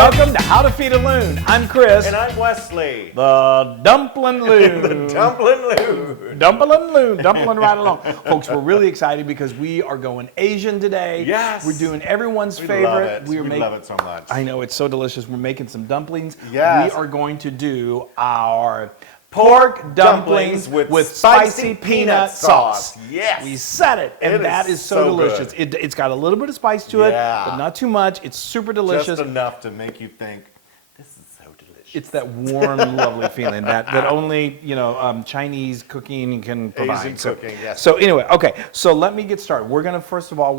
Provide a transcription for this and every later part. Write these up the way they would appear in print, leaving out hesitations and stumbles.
Welcome to How to Feed a Loon. I'm Chris. And I'm Wesley. The Dumpling Loon. The Dumpling Loon. Dumpling Loon. Dumpling right along. Folks, we're really excited because we are going Asian today. Yes. We're doing everyone's favorite. Love it. We love it so much. I know, it's so delicious. We're making some dumplings. Yes. We are going to do our pork dumplings with spicy peanut sauce. Yes. We said it, and that is so delicious. It's got a little bit of spice to it, but not too much. It's super delicious. Just enough to make you think, this is so delicious. It's that warm, lovely feeling that only Chinese cooking can provide. Asian cooking, yes. So anyway, okay. So let me get started. We're gonna first of all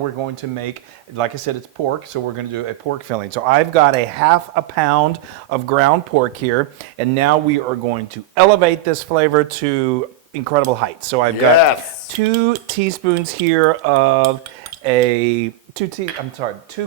make, like I said, it's pork. So we're gonna do a pork filling. So I've got a ½ pound of ground pork here, and now we are going to elevate this flavor to incredible heights. So I've got 2 teaspoons here of two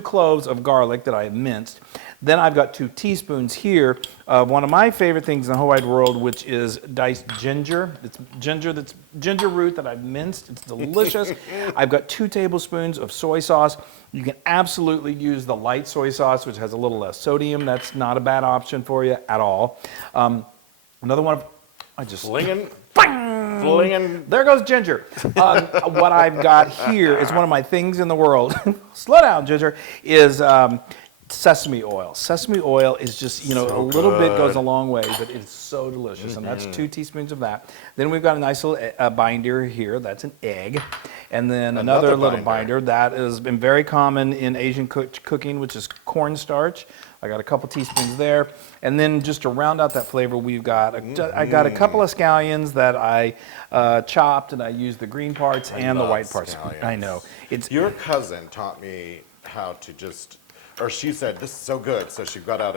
cloves of garlic that I have minced. Then I've got 2 teaspoons here of one of my favorite things in the whole wide world, which is diced ginger. It's ginger root that I've minced. It's delicious. I've got 2 tablespoons of soy sauce. You can absolutely use the light soy sauce, which has a little less sodium. That's not a bad option for you at all. Another one I just Flinging. There goes ginger. What I've got here is one of my things in the world. Slow down, Ginger. Is sesame oil. Sesame oil is just, a little bit goes a long way, but it's so delicious. And that's 2 teaspoons of that. Then we've got a nice little binder here. That's an egg. And then another little binder that has been very common in Asian cooking, which is cornstarch. I got a couple teaspoons there. And then just to round out that flavor, we've got I got a couple of scallions that I chopped, and I used the green parts and the white parts. Scallions. I know. Your cousin taught me how to she said, this is so good. So she got out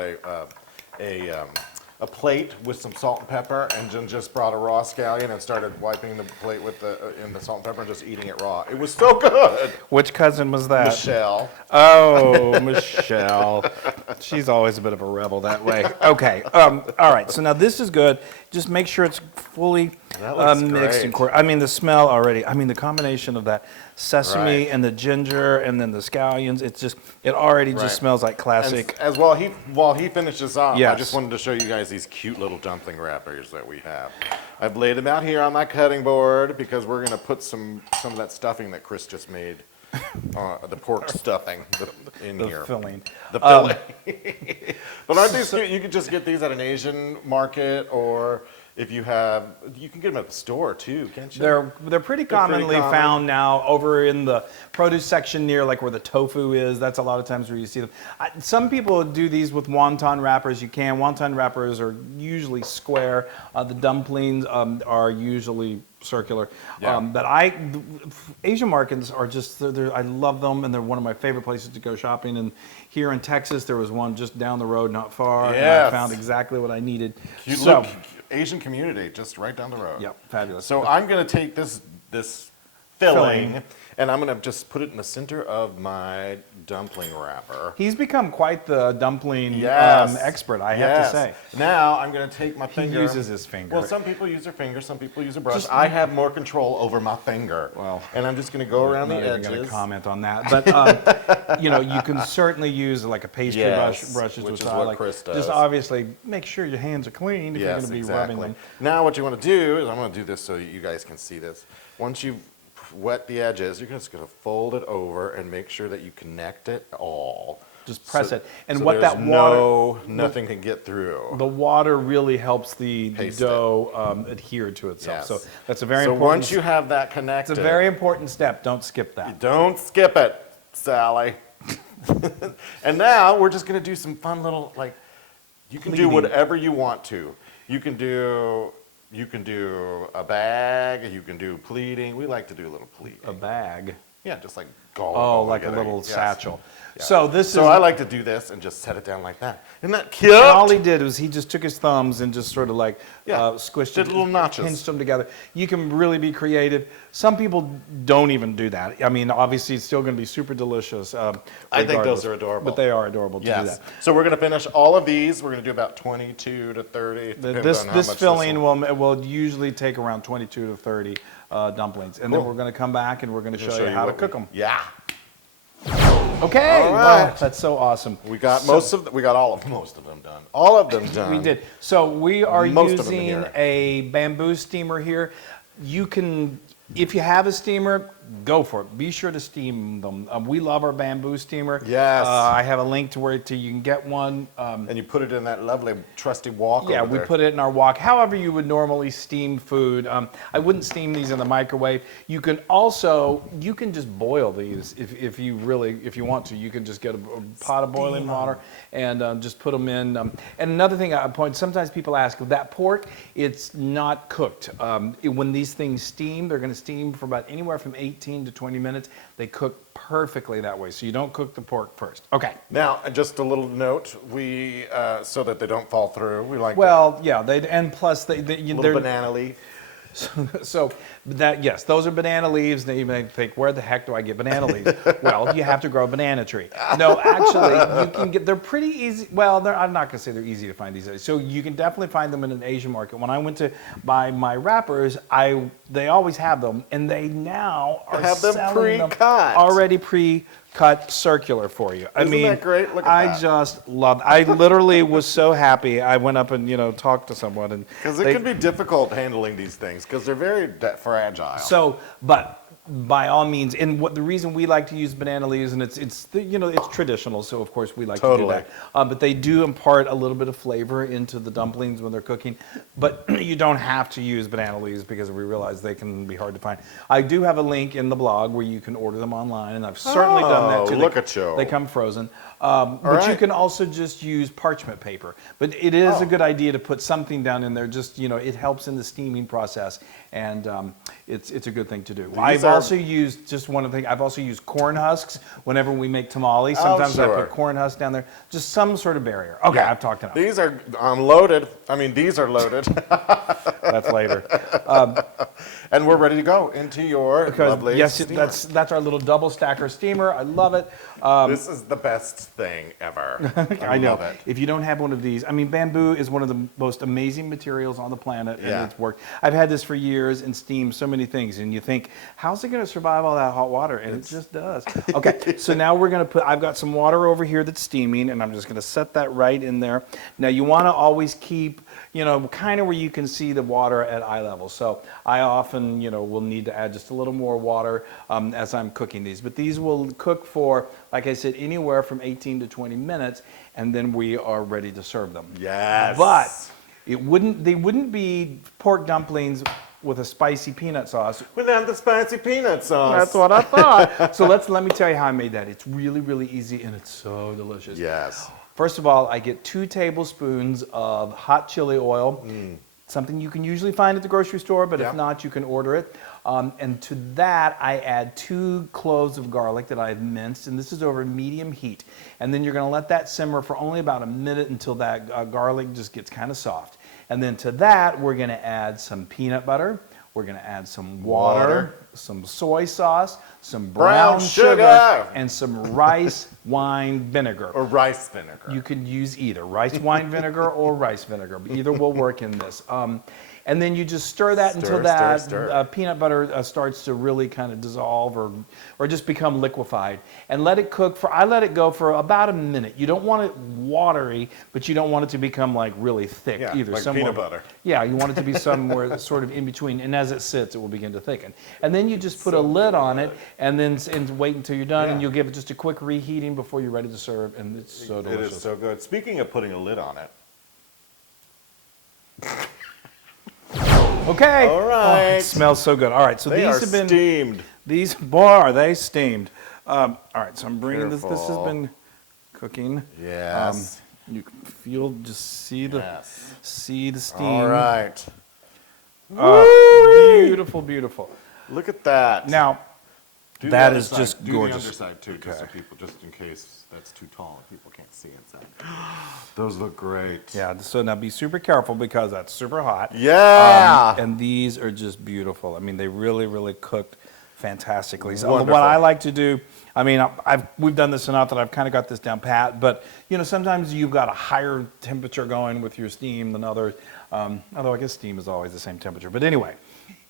a plate with some salt and pepper, and then just brought a raw scallion and started wiping the plate with in the salt and pepper and just eating it raw. It was so good. Which cousin was that? Michelle. Oh, Michelle. She's always a bit of a rebel that way. Okay. All right. So now this is good. Just make sure it's fully mixed and I mean, the smell already. I mean, the combination of that sesame and the ginger and then the scallions. It already just smells like classic. And while he finishes off, I just wanted to show you guys these cute little dumpling wrappers that we have. I've laid them out here on my cutting board because we're going to put some of that stuffing that Chris just made, the pork stuffing in here. Filling. The filling. But aren't these cute? You can just get these at an Asian market, or if you can get them at the store too, can't you? They're pretty commonly found now over in the produce section near like where the tofu is. That's a lot of times where you see them. Some people do these with wonton wrappers. You can. Wonton wrappers are usually square. The dumplings are usually circular. But Asian markets are just, I love them, and they're one of my favorite places to go shopping. And here in Texas, there was one just down the road, not far, and I found exactly what I needed. Look, Asian community, just right down the road. Yep, fabulous. So I'm going to take this filling, and I'm going to just put it in the center of my dumpling wrapper. He's become quite the dumpling expert, I have to say. Now I'm going to take my finger. He uses his finger. Well, some people use their finger, some people use a brush. I have more control over my finger. Well, and I'm just going to go around the edges. I'm not going to comment on that, but you can certainly use like a pastry brush, which is what Chris does. Just obviously make sure your hands are clean if you're going to be rubbing them. Now what you want to do is I'm going to do this so you guys can see this. Once you've wet the edges, you're just going to fold it over and make sure that you connect it all. Just press it. And so what that water... nothing can get through. The water really helps the dough adhere to itself. So that's a very important... So once you have that connected... It's a very important step. Don't skip that. Don't skip it, Sally. And now we're just going to do some fun little, you can do whatever you want to. You can do a bag, you can do pleating. We like to do a little pleating. A bag? Yeah, just like gold. Oh, like a little satchel. Yeah. So I like to do this and just set it down like that. Isn't that cute? And all he did was he just took his thumbs and just sort of squished did little notches. Pinched them together. You can really be creative. Some people don't even do that. I mean, obviously it's still going to be super delicious. I think those are adorable. But they are adorable to do that. So we're going to finish all of these. We're going to do about 22 to 30. This filling will usually take around 22 to 30 dumplings. And then we're going to come back and we're going to show you how to cook them. Yeah. Okay, All right. wow, that's so awesome. We got most of them done. All of them done. We did. So we are Most of them using here. a bamboo steamer here. You can, if you have a steamer, go for it. Be sure to steam them. We love our bamboo steamer. Yes. I have a link to where you can get one. And you put it in that lovely trusty wok Yeah, over we there. put it in our wok. However you would normally steam food. I wouldn't steam these in the microwave. You can just boil these if you want to. You can just get a pot of boiling water and just put them in. And another thing I point, sometimes people ask, that pork, it's not cooked. When these things steam, they're going to steam for about anywhere from 18 to 20 minutes. They cook perfectly that way, so you don't cook the pork first. Okay. Now, just a little note, we so that they don't fall through. We like Yeah, and plus little they're banana leaf. So yes, those are banana leaves. Now you may think, where the heck do I get banana leaves? Well, you have to grow a banana tree. No, actually, you can get. They're pretty easy. Well, I'm not going to say they're easy to find these days. So you can definitely find them in an Asian market. When I went to buy my wrappers, they always have them, and they now are Have them selling them pre-cut. already pre-cut circular for you. I Isn't mean, that great? Look at I that. just love. I literally was so happy. I went up and talked to someone, and Because it can be difficult handling these things because they're very fragile. So, but by all means, and the reason we like to use banana leaves, and it's traditional, so of course we like to do that. But they do impart a little bit of flavor into the dumplings when they're cooking. But you don't have to use banana leaves because we realize they can be hard to find. I do have a link in the blog where you can order them online, and I've certainly done that too. Look at you. They come frozen. But you can also just use parchment paper. But it is a good idea to put something down in there. Just it helps in the steaming process, and it's a good thing to do. I've also used I've also used corn husks whenever we make tamales. Sometimes I put corn husks down there. Just some sort of barrier. Okay, I've talked enough. These are unloaded. These are loaded. That's later. And we're ready to go into your lovely steamer. That's our little double stacker steamer. I love it. This is the best thing ever. I know. Love it. If you don't have one of these, bamboo is one of the most amazing materials on the planet, and Yeah. it's worked. I've had this for years and steamed so many things, and you think, how's it going to survive all that hot water? And it just does. Okay, so now we're going to I've got some water over here that's steaming, and I'm just going to set that right in there. Now you want to always keep, kind of where you can see the water at eye level. So I often, will need to add just a little more water as I'm cooking these. But these will cook for, like I said, anywhere from 18 to 20 minutes, and then we are ready to serve them. Yes. But they wouldn't be pork dumplings with a spicy peanut sauce. Without the spicy peanut sauce. That's what I thought. So let me tell you how I made that. It's really, really easy, and it's so delicious. Yes. First of all, I get 2 tablespoons of hot chili oil, something you can usually find at the grocery store, but if not, you can order it. And to that, I add 2 cloves of garlic that I've minced, and this is over medium heat. And then you're going to let that simmer for only about a minute until that garlic just gets kind of soft. And then to that, we're going to add some peanut butter. We're going to add some water, some soy sauce, some brown sugar, and some rice wine vinegar. Or rice vinegar. You could use either rice wine vinegar or rice vinegar. Either will work in this. And then you just stir that until that peanut butter starts to really kind of dissolve or just become liquefied. And let it cook I let it go for about a minute. You don't want it watery, but you don't want it to become like really thick either. Like peanut butter. Yeah, you want it to be somewhere sort of in between. And as it sits, it will begin to thicken. And then you just put a lid on it and then wait until you're done. And you'll give it just a quick reheating before you're ready to serve. And it's so delicious. It is so good. Speaking of putting a lid on it. Okay. All right. Oh, it smells so good. All right, so They these are have been steamed. These, boy, are they steamed. All right, so I'm bringing this. This has Careful. been cooking. Yes. You can feel, just see the steam. All right. Beautiful, beautiful. Look at that. Now, Do that the is other just side. gorgeous. Do the underside too, just so people, just in case that's too tall and people can't see inside. Those look great. Yeah, so now be super careful because that's super hot. Yeah. And these are just beautiful. I mean, they really, really cooked fantastically. So Wonderful. what I like to do, I mean, we've done this enough that I've kind of got this down pat, but sometimes you've got a higher temperature going with your steam than others. Although I guess steam is always the same temperature. But anyway,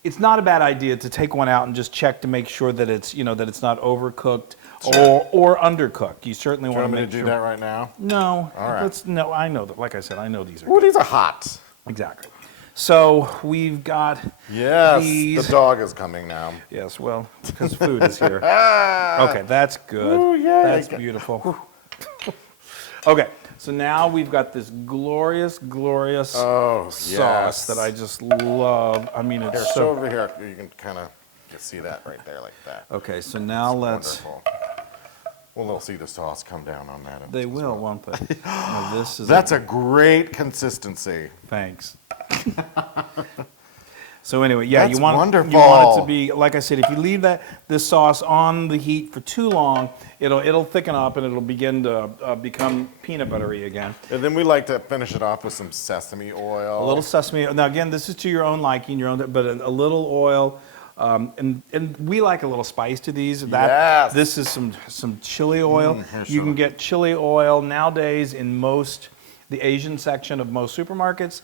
it's not a bad idea to take one out and just check to make sure that it's, that it's not overcooked or undercooked. You certainly want to make sure. Do that right now? No. All right. No, I know that. Like I said, I know these are. Ooh, these are hot. Exactly. So we've got these. The dog is coming now. Yes, well, because food is here. Okay, that's good. Ooh, yeah. That's beautiful. Okay, so now we've got this glorious sauce that I just love. I mean, it's so over here. You can kind of see that right there like that. Okay, so now let's. Wonderful. Well, they'll see the sauce come down on that. They will, won't they? Now, this is That's a great consistency. Thanks. So anyway, yeah, That's you want wonderful. it to be, like I said, if you leave this sauce on the heat for too long, it'll thicken up and it'll begin to become peanut buttery again. And then we like to finish it off with some sesame oil. A little sesame. Now again, this is to your own liking, but a little oil. And we like a little spice to these. Yes. This is some chili oil. You can get chili oil nowadays in the Asian section of most supermarkets,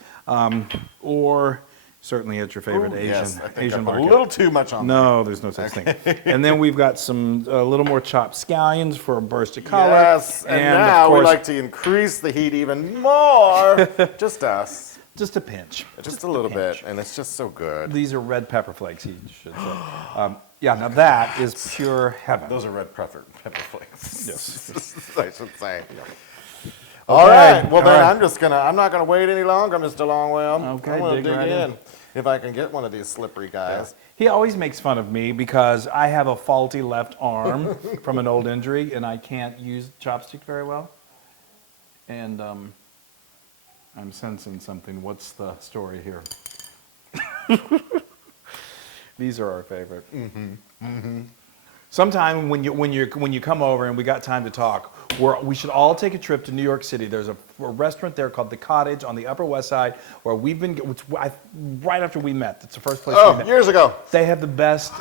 or certainly at your favorite Asian market. A little too much on No, there's no such thing. And then we've got a little more chopped scallions for a burst of color. Yes, and now of course, we like to increase the heat even more. Just us. just a pinch. Just a little bit, and it's just so good. These are red pepper flakes, you should say. Yeah, now that is pure heaven. Those are red pepper flakes. Yes. I should say. All Okay, right. Well, all then right. I'm not gonna wait any longer, Mr. Longwell. Okay, I'm gonna dig dig right in. if I can get one of these slippery guys. He always makes fun of me because I have a faulty left arm from an old injury and I can't use chopstick very well. And I'm sensing something. What's the story here? These are our favorite. Sometime when you come over and we got time to talk, we should all take a trip to New York City. There's a restaurant there called The Cottage on the Upper West Side where we've been, right after we met. That's the first place we met. Years ago. They have the best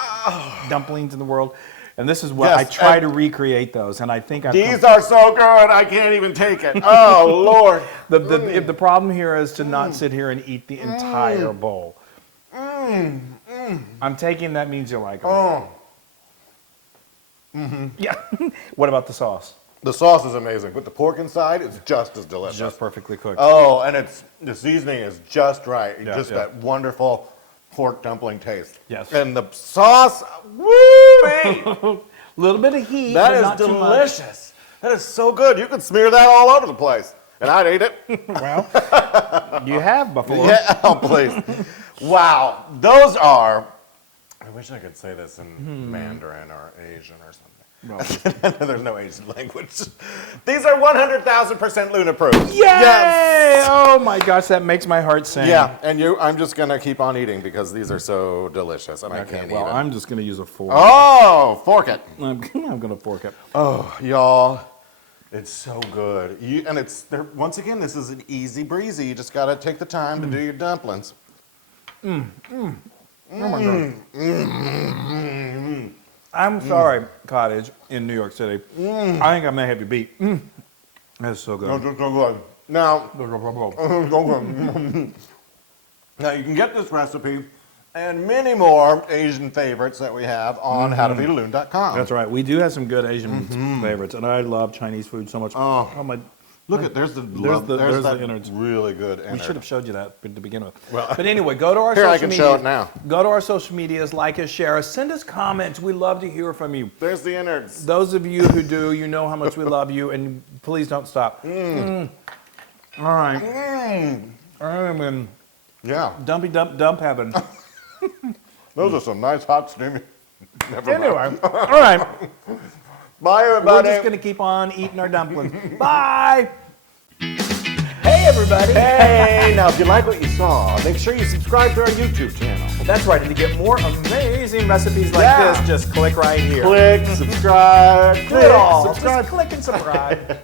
dumplings in the world. And this is what I try to recreate those. And I think These are so good, I can't even take it. Oh, Lord. The problem here is to not sit here and eat the entire bowl. I'm taking that means you like them. Yeah. What about the sauce? The sauce is amazing, but the pork inside is just as delicious. Just perfectly cooked. Oh, and the seasoning is just right. Yeah, just yeah. that wonderful pork dumpling taste. Yes. And the sauce, woo! A little bit of heat. That but is not too much. delicious. That is so good. You could smear that all over the place, and I'd eat it. Well, you have before. Yeah, oh, please. Wow, those are. I wish I could say this in Mandarin or Asian or something. Well, There's no Asian language. These are 100,000% Loon approved. yay! Yes! Oh my gosh, that makes my heart sing. Yeah, and I'm just gonna keep on eating because these are so delicious, and I can't Well, even. I'm just going to use a fork. Oh, fork it. I'm going to fork it. Oh, y'all, it's so good. Once again, this is an easy breezy. You just gotta take the time to do your dumplings. Oh my God. I'm sorry, Cottage in New York City. I think I may have you beat. That's so good. That's so good. Now, now you can get this recipe and many more Asian favorites that we have on howtofeedaloon.com. That's right. We do have some good Asian favorites, and I love Chinese food so much. Oh. My, Look, there's the innards. really good we innard. should have showed you that to begin with. Well, but anyway, go to our Here, social I can medias. show it now. Go to our social medias, like us, share us, send us comments. We love to hear from you. There's the innards. Those of you who do, you know how much we love you, and please don't stop. All right. I'm in dump heaven. Those are some nice hot steamy. Anyway, all right. Bye, We're everybody. just going to keep on eating our dumplings. Bye. Hey, everybody. Hey, now if you like what you saw, make sure you subscribe to our YouTube channel. That's right. And to get more amazing recipes like this, just click right here. Click, subscribe, Do it all. subscribe. Just click and subscribe.